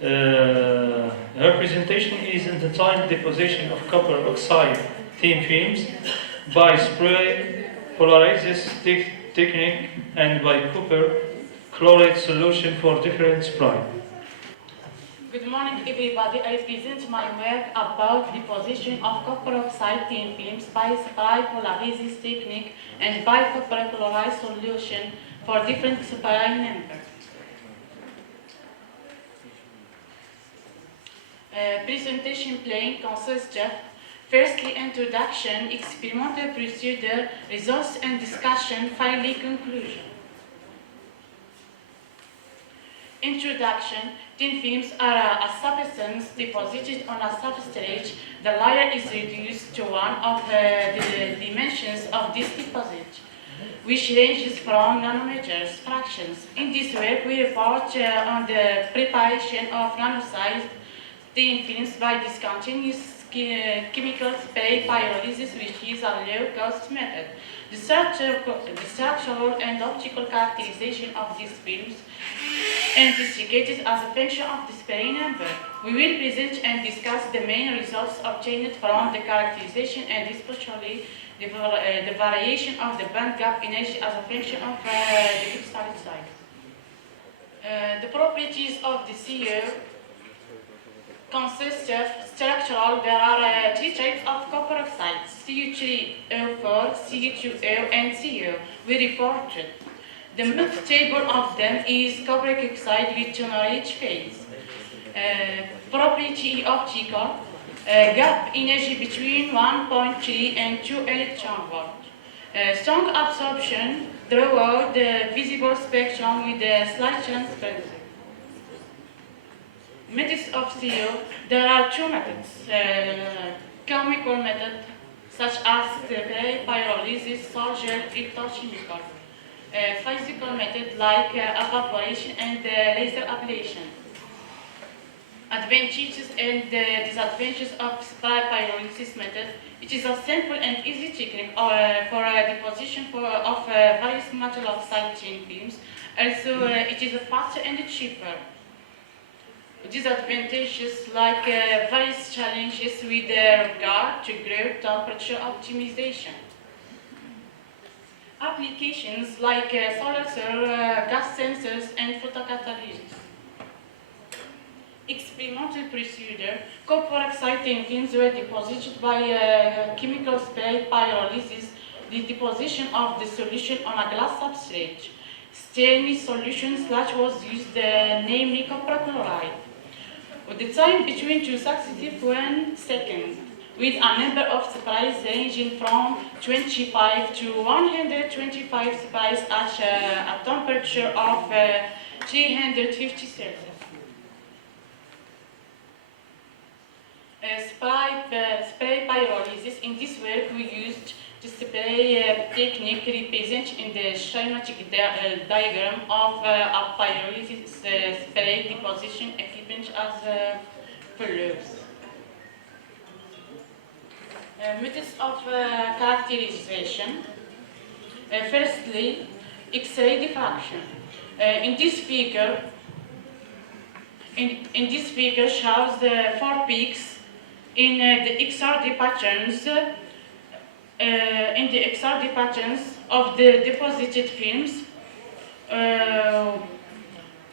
Representation is in the time deposition of copper oxide thin films by spray polarisis technique and by copper chloride solution for different spray. Good morning, everybody. I present my work about deposition of copper oxide thin films by spray polarisis technique and by copper chloride solution for different spray numbers. Presentation plan consists of firstly introduction, experimental procedure, results and discussion, finally conclusion. Introduction. Thin films are a substance deposited on a substrate. The layer is reduced to one of the dimensions of this deposit, which ranges from nanometers fractions. In this work, we report on the preparation of nano-sized thin films by discontinuous chemical spray pyrolysis, which is a low-cost method. The structural and optical characterization of these films investigated as a function of the spray number. We will present and discuss the main results obtained from the characterization and especially the variation of the band gap energy as a function of the crystalline size. The properties of the CO consist of structural. There are three types of copper oxides: Cu3O4, Cu2O, and Co. We reported. The most stable of them is copper oxide with two-rich phase. Property optical, gap energy between 1.3 and 2 electron volt. Strong absorption throughout the visible spectrum with a slight transparency. Methods of CO, there are two methods. Chemical method, such as spray pyrolysis, solder, electrochemical. Physical method like evaporation and laser ablation. Advantages and disadvantages of spray pyrolysis method. It is a simple and easy technique for deposition of various metal oxide thin films. Also, it is faster and cheaper. Disadvantages like various challenges with regard to growth temperature optimization. Applications like solar cell, gas sensors, and photocatalysis. Experimental procedure. Copper oxide thin films were deposited by chemical spray pyrolysis, the deposition of the solution on a glass substrate. Stainless solution sludge was used, namely copper chloride. With the time between two successive 1 second, with a number of sprays ranging from 25 to 125 sprays at a temperature of 350 Celsius. Spray pyrolysis. In this work, we used the spray technique represented in the schematic diagram of a pyrolysis spray deposition equipment as follows. Methods of characterization. Firstly, X-ray diffraction. In this figure shows the 4 peaks in the XRD patterns. In the XRD patterns of the deposited films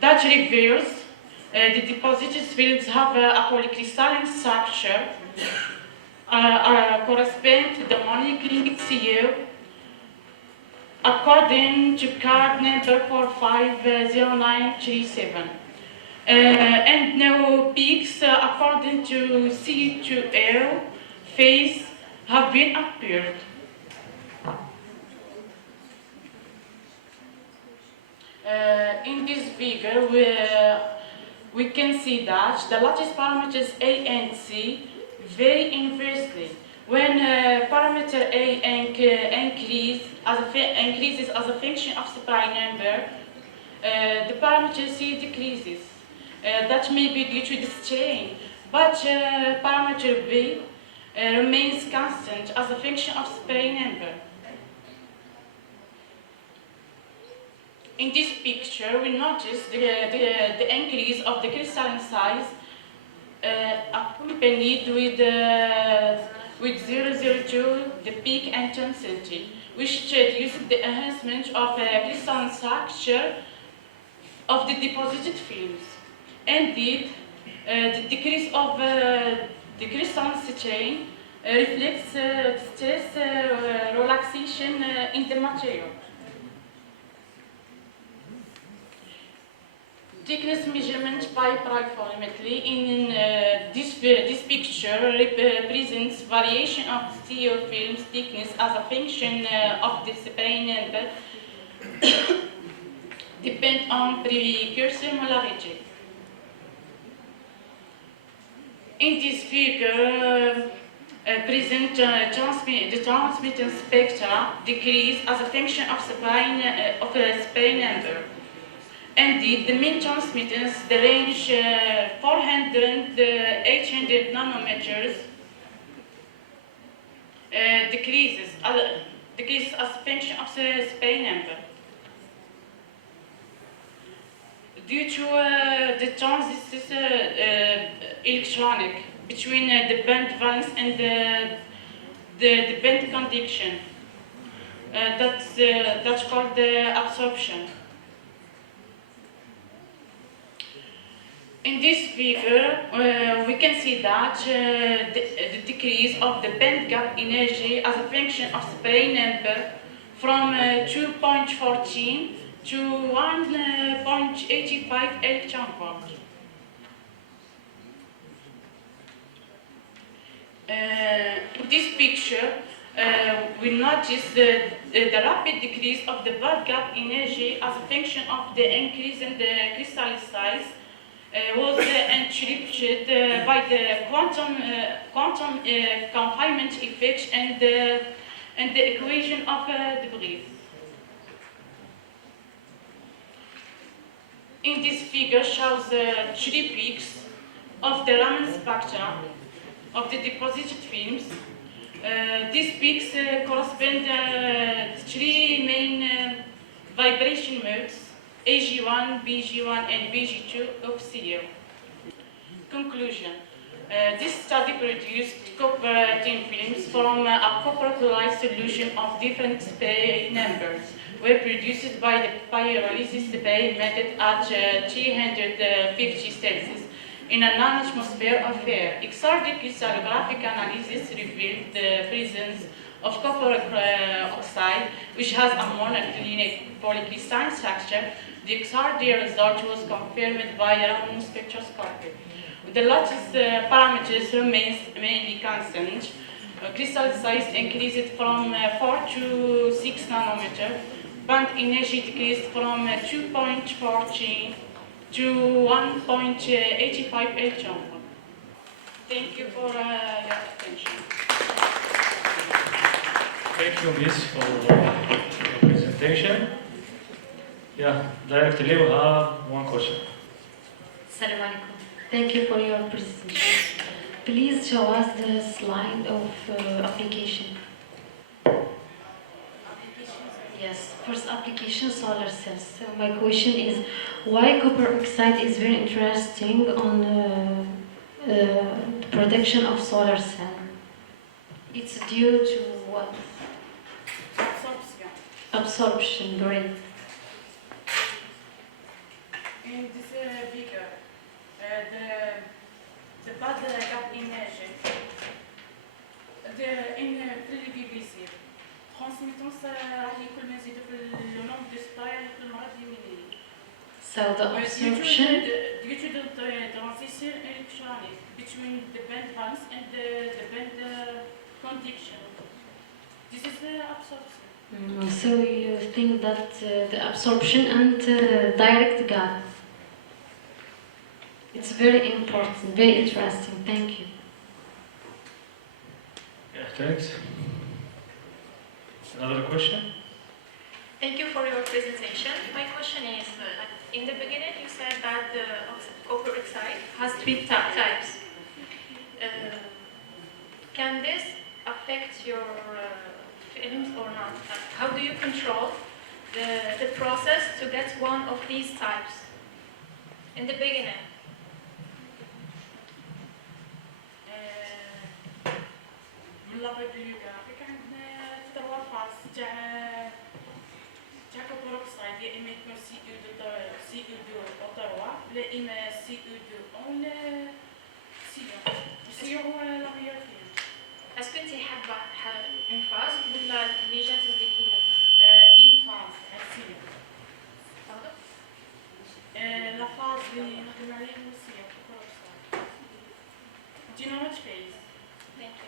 that reveals the deposited films have a polycrystalline structure correspond to the molecule CO according to card number 450937. And no peaks according to C2L phase have been appeared. In this figure, we can see that the lattice parameters A and C vary inversely. When parameter A increases as a function of spray number, the parameter C decreases. That may be due to this chain, but parameter B remains constant as a function of spray number. In this picture, we notice the increase of the crystalline size accompanied with 002, the peak intensity, which introduces the enhancement of crystalline structure of the deposited films. Indeed, the decrease of the crystalline strain reflects stress relaxation in the material. Thickness measurement by polarimetry in this picture represents variation of steel film thickness as a function of the strain number depend on precursor molarity. In this figure, present the transmittance spectra decrease as a function of strain number. Indeed, the mean transmittance, the range 400 800 nanometers, decreases as a function of the strain number. Due to the transistor electronic between the band valence and the band conduction, that's called the absorption. In this figure, we can see that the decrease of the band gap energy as a function of strain number from 2.14 to 1.85 electron volt. In this picture, we notice the rapid decrease of the band gap energy as a function of the increase in the crystal size was attributed by the quantum confinement effect and the equation of debris. In this figure shows the 3 peaks of the Raman spectra of the deposited films. These peaks correspond to 3 main vibration modes: AG1, BG1, and BG2 of CDO. Conclusion. This study produced copper tin films from a copper chloride solution of different spray numbers, were produced by the pyrolysis spray method at 350 Celsius in a non-atmosphere of air. XRD crystallographic analysis revealed the presence of copper oxide, which has a monoclinic polycrystalline structure. The XRD result was confirmed by Raman spectroscopy. The lattice parameters remains mainly constant. Crystal size increased from 4 to 6 nanometer. Band energy decreased from 2.14 to 1.85 electron volt. Thank you for your attention. Thank you, Miss, for your presentation. Yeah, Director Lee, we have one question. Assalamu alaikum. Thank you for your presentation. Please show us the slide of application. Yes, first application, solar cells. So my question is, why copper oxide is very interesting on the production of solar cell? It's due to what? Absorption. Absorption, great. In this figure, the band gap energy في البي transmittance راح يكون مزيد في النوم دي ستايل في المرات اليمينية. So the absorption due to the transition electronic between the band valence and the band conduction. This is the absorption. So you think that the absorption and direct gap. It's very important, very interesting. Thank you. Yeah, thanks. Another question? Thank you for your presentation. My question is, in the beginning you said that the copper oxide has 3 types. Can this affect your films or not? How do you control the process to get one of these types in the beginning? من لابيبيوكا كان تدور فاس جا كوبر أكسايد يا إما يكون CO2 أو لا إما CO2 أو لا CO هو لابيوكين. Est-ce que tu as une phase ولا اللي جات الذكية؟ Une phase CO. Pardon? La phase اللي نخدم عليها هو CO كوبر أكسايد. Do you know which phase? Thank you.